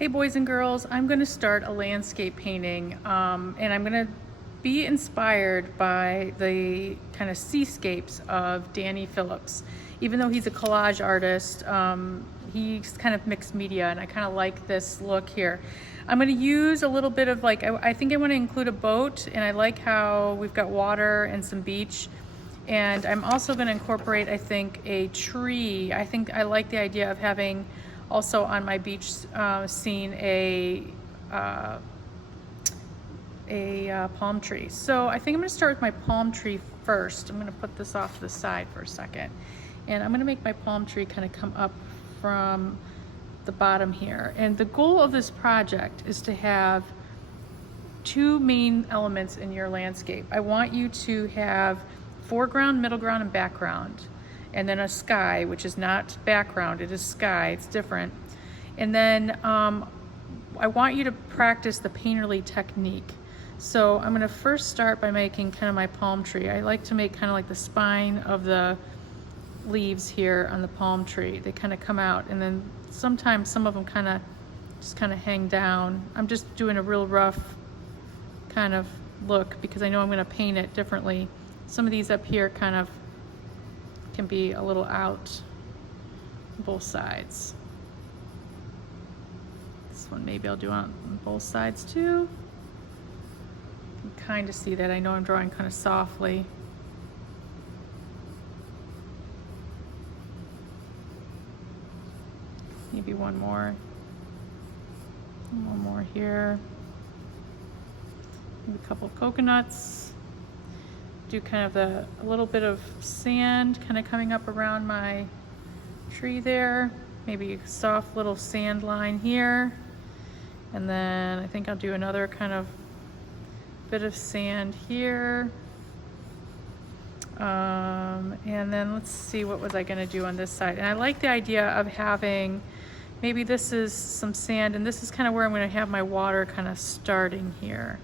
Hey boys and girls, I'm going to start a landscape painting and I'm going to be inspired by the kind of seascapes of Danny Phillips. Even though he's a collage artist, he's kind of mixed media and I kind of like this look here. I'm going to use a little bit of I think I want to include a boat, and I like how we've got water and some beach. And I'm also going to incorporate, I think, a tree. I think I like the idea of having also on my beach scene a palm tree. So I think I'm going to start with my palm tree first. I'm going to put this off to the side for a second. And I'm going to make my palm tree kind of come up from the bottom here. And the goal of this project is to have two main elements in your landscape. I want you to have foreground, middle ground, and background. And then a sky, which is not background, it is sky, it's different. And then I want you to practice the painterly technique. So I'm gonna first start by making kind of my palm tree. I like to make kind of like the spine of the leaves here on the palm tree. They kind of come out, and then sometimes some of them just kind of hang down. I'm just doing a real rough kind of look because I know I'm gonna paint it differently. Some of these up here kind of can be a little out both sides. This one maybe I'll do on both sides too. You can kind of see that. I know I'm drawing kind of softly. Maybe one more here. Maybe a couple of coconuts. Do kind of a little bit of sand kind of coming up around my tree there. Maybe a soft little sand line here. And then I think I'll do another kind of bit of sand here. And then let's see, what was I gonna do on this side? And I like the idea of having, maybe this is some sand, and this is kind of where I'm gonna have my water kind of starting here.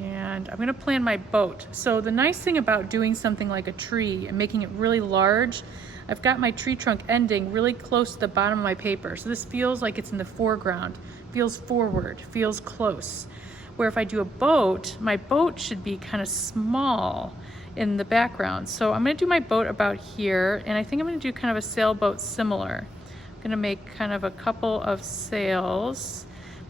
And I'm gonna plan my boat. So the nice thing about doing something like a tree and making it really large, I've got my tree trunk ending really close to the bottom of my paper. So this feels like it's in the foreground, feels forward, feels close. Where if I do a boat, my boat should be kind of small in the background. So I'm gonna do my boat about here, and I think I'm gonna do kind of a sailboat similar. I'm gonna make kind of a couple of sails.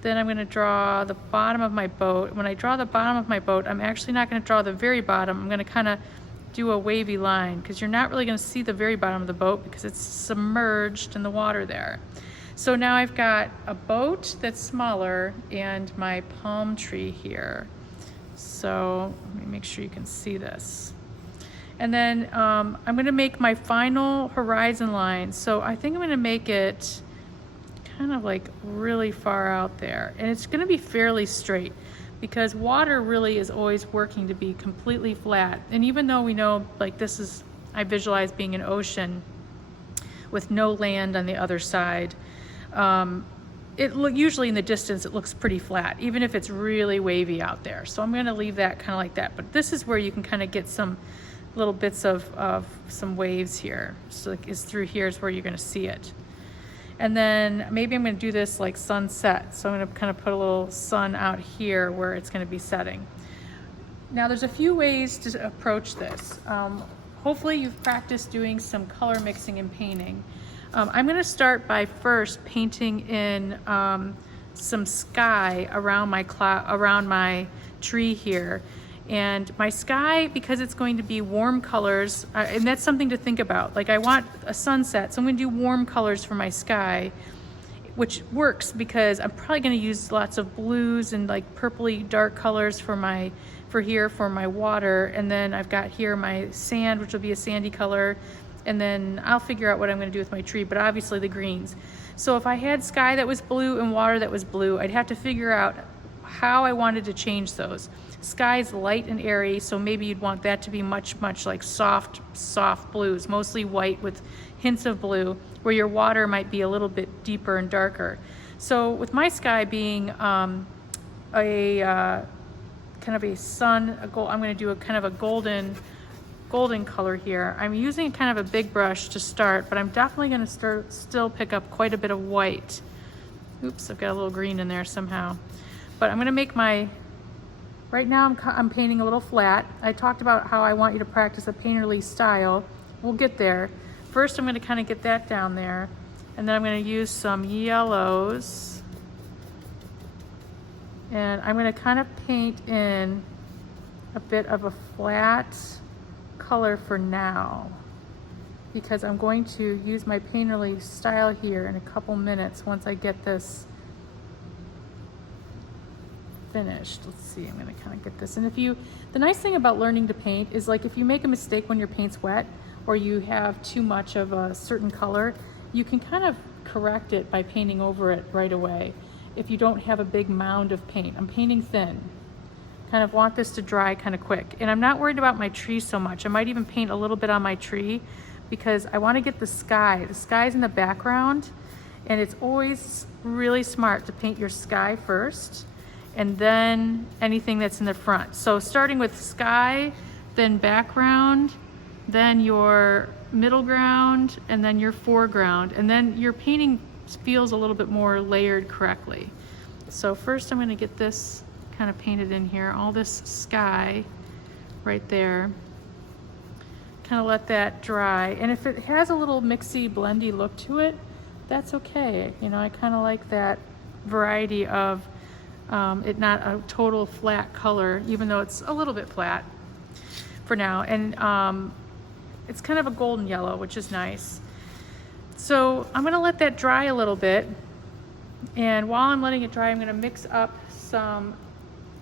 Then I'm gonna draw the bottom of my boat. When I draw the bottom of my boat, I'm actually not gonna draw the very bottom. I'm gonna kind of do a wavy line because you're not really gonna see the very bottom of the boat because it's submerged in the water there. So now I've got a boat that's smaller and my palm tree here. So let me make sure you can see this. And then I'm gonna make my final horizon line. So I think I'm gonna make it kind of like really far out there, and it's going to be fairly straight because water really is always working to be completely flat. And even though we know, like, this is, I visualize being an ocean with no land on the other side, usually in the distance it looks pretty flat, even if it's really wavy out there. So I'm going to leave that kind of like that, but this is where you can kind of get some little bits of some waves here. So like, is through here is where you're going to see it. And then maybe I'm going to do this like sunset. So I'm going to kind of put a little sun out here where it's going to be setting. Now there's a few ways to approach this. Hopefully you've practiced doing some color mixing and painting. I'm going to start by first painting in some sky around my tree here. And my sky, because it's going to be warm colors, and that's something to think about. Like, I want a sunset, so I'm gonna do warm colors for my sky, which works because I'm probably gonna use lots of blues and like purpley dark colors for my water. And then I've got here my sand, which will be a sandy color. And then I'll figure out what I'm gonna do with my tree, but obviously the greens. So if I had sky that was blue and water that was blue, I'd have to figure out how I wanted to change those. Sky's light and airy, so maybe you'd want that to be much like soft blues, mostly white with hints of blue, where your water might be a little bit deeper and darker. So with my sky being kind of a sun, I'm going to do a kind of a golden color here. I'm using kind of a big brush to start, but I'm definitely going to still pick up quite a bit of white Oops, I've got a little green in there somehow. But I'm gonna make my, right now I'm painting a little flat. I talked about how I want you to practice a painterly style. We'll get there. First, I'm gonna kind of get that down there. And then I'm gonna use some yellows. And I'm gonna kind of paint in a bit of a flat color for now, because I'm going to use my painterly style here in a couple minutes once I get this finished. Let's see, I'm gonna kind of get this. And the nice thing about learning to paint is, like, if you make a mistake when your paint's wet or you have too much of a certain color, you can kind of correct it by painting over it right away if you don't have a big mound of paint. I'm painting thin. Kind of want this to dry kind of quick. And I'm not worried about my tree so much. I might even paint a little bit on my tree because I want to get the sky. The sky's in the background, and it's always really smart to paint your sky first and then anything that's in the front. So starting with sky, then background, then your middle ground, and then your foreground, and then your painting feels a little bit more layered correctly. So first I'm going to get this kind of painted in here, all this sky right there. Kind of let that dry. And if it has a little mixy, blendy look to it, that's okay. You know, I kind of like that variety of it not a total flat color, even though it's a little bit flat for now. And it's kind of a golden yellow, which is nice. So I'm gonna let that dry a little bit. And while I'm letting it dry, I'm gonna mix up some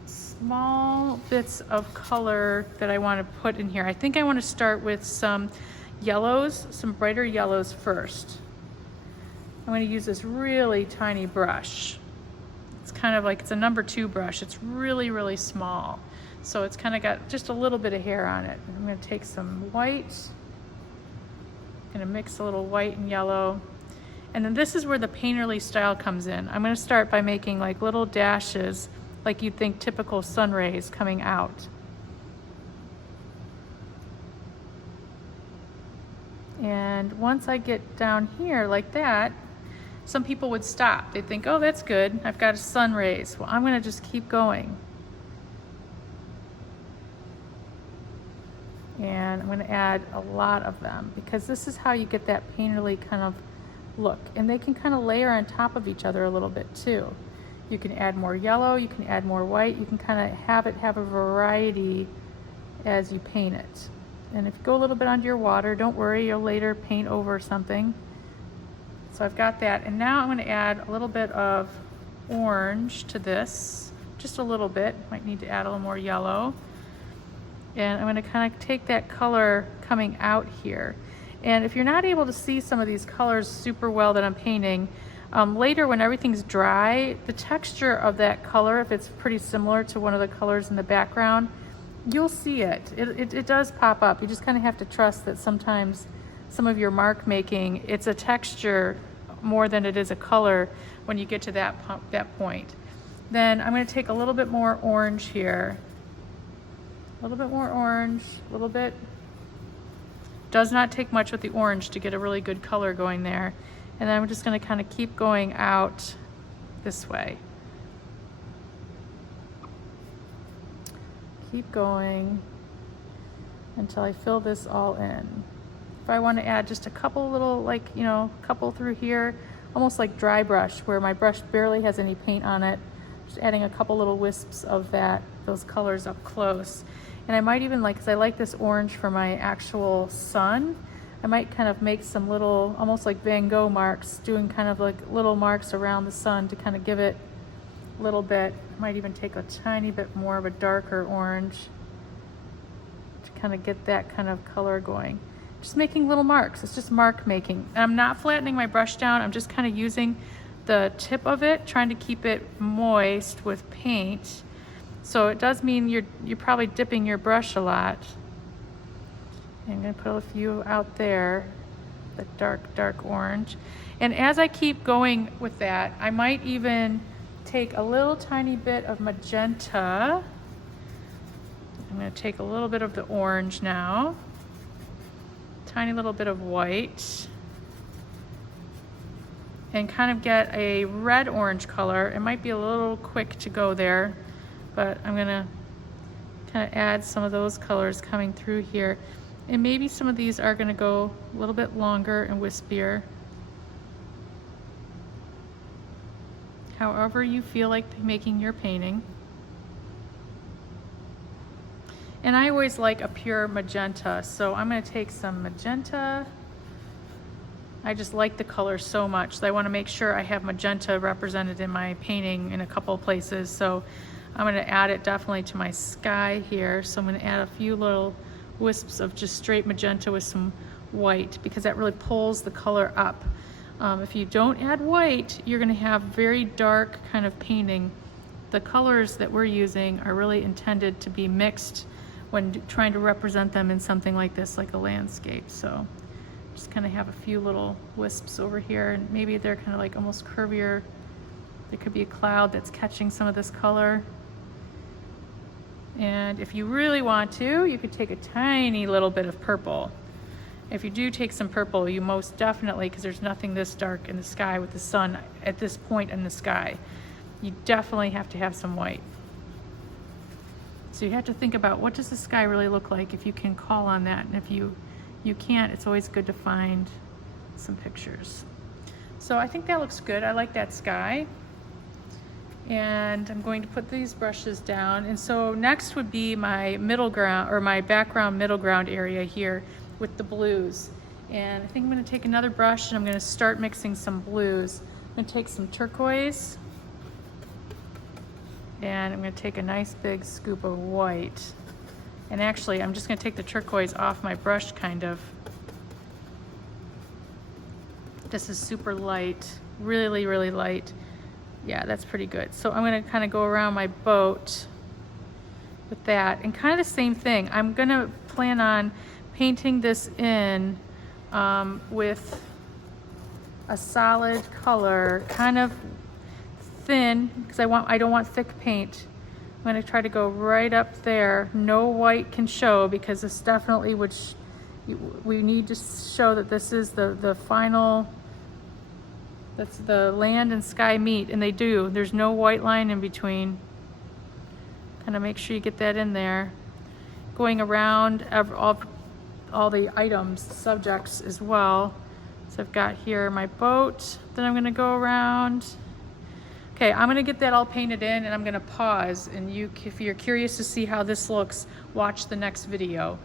small bits of color that I want to put in here. I think I want to start with some yellows, some brighter yellows first. I'm going to use this really tiny brush. It's kind of like, it's a number 2 brush. It's really, really small. So it's kind of got just a little bit of hair on it. I'm going to take some white. I'm going to mix a little white and yellow. And then this is where the painterly style comes in. I'm going to start by making like little dashes, like you'd think typical sun rays coming out. And once I get down here like that, some people would stop. They'd think, oh, that's good, I've got a sun rays. Well, I'm gonna just keep going. And I'm gonna add a lot of them, because this is how you get that painterly kind of look. And they can kind of layer on top of each other a little bit too. You can add more yellow, you can add more white, you can kind of have a variety as you paint it. And if you go a little bit under your water, don't worry, you'll later paint over something. So I've got that, and now I'm going to add a little bit of orange to this, just a little bit. Might need to add a little more yellow. And I'm going to kind of take that color coming out here. And if you're not able to see some of these colors super well that I'm painting, later when everything's dry, the texture of that color, if it's pretty similar to one of the colors in the background, you'll see it. It does pop up. You just kind of have to trust that sometimes some of your mark making, it's a texture more than it is a color when you get to that point. Then I'm going to take a little bit more orange here. A little bit more orange, a little bit. Does not take much with the orange to get a really good color going there. And then I'm just going to kind of keep going out this way. Keep going until I fill this all in. If I want to add just a couple little, like, you know, couple through here, almost like dry brush, where my brush barely has any paint on it, just adding a couple little wisps of those colors up close. And I might even, like, because I like this orange for my actual sun, I might kind of make some little, almost like Van Gogh marks, doing kind of like little marks around the sun to kind of give it a little bit. I might even take a tiny bit more of a darker orange to kind of get that kind of color going. Just making little marks. It's just mark making. And I'm not flattening my brush down. I'm just kind of using the tip of it, trying to keep it moist with paint. So it does mean you're probably dipping your brush a lot. I'm going to put a few out there, the dark orange. And as I keep going with that, I might even take a little tiny bit of magenta. I'm going to take a little bit of the orange now. Tiny little bit of white. and kind of get a red-orange color. It might be a little quick to go there, but I'm gonna kind of add some of those colors coming through here. And maybe some of these are gonna go a little bit longer and wispier. However you feel like making your painting. And I always like a pure magenta, so I'm gonna take some magenta. I just like the color so much, so I wanna make sure I have magenta represented in my painting in a couple of places. So I'm gonna add it definitely to my sky here. So I'm gonna add a few little wisps of just straight magenta with some white, because that really pulls the color up. If you don't add white, you're gonna have very dark kind of painting. The colors that we're using are really intended to be mixed when trying to represent them in something like this, like a landscape. So just kind of have a few little wisps over here, and maybe they're kind of like almost curvier. There could be a cloud that's catching some of this color. And if you really want to, you could take a tiny little bit of purple. If you do take some purple, you most definitely, because there's nothing this dark in the sky with the sun at this point in the sky, you definitely have to have some white. So you have to think about, what does the sky really look like, if you can call on that. And if you can't, it's always good to find some pictures. So I think that looks good. I like that sky. And I'm going to put these brushes down. And so next would be my middle ground, or my background middle ground area here with the blues. And I think I'm going to take another brush and I'm going to start mixing some blues. I'm going to take some turquoise, and I'm going to take a nice big scoop of white. And actually, I'm just going to take the turquoise off my brush, kind of. This is super light, really, really light. Yeah, that's pretty good. So I'm going to kind of go around my boat with that, and kind of the same thing. I'm going to plan on painting this in with a solid color, kind of thin, because I don't want thick paint. I'm going to try to go right up there. No white can show, because this definitely would we need to show that this is the final, that's the land and sky meet, and they do. There's no white line in between. Kind of make sure you get that in there. Going around all the items, subjects as well. So I've got here my boat, then I'm gonna go around. Okay, I'm gonna get that all painted in, and I'm gonna pause, and if you're curious to see how this looks, watch the next video.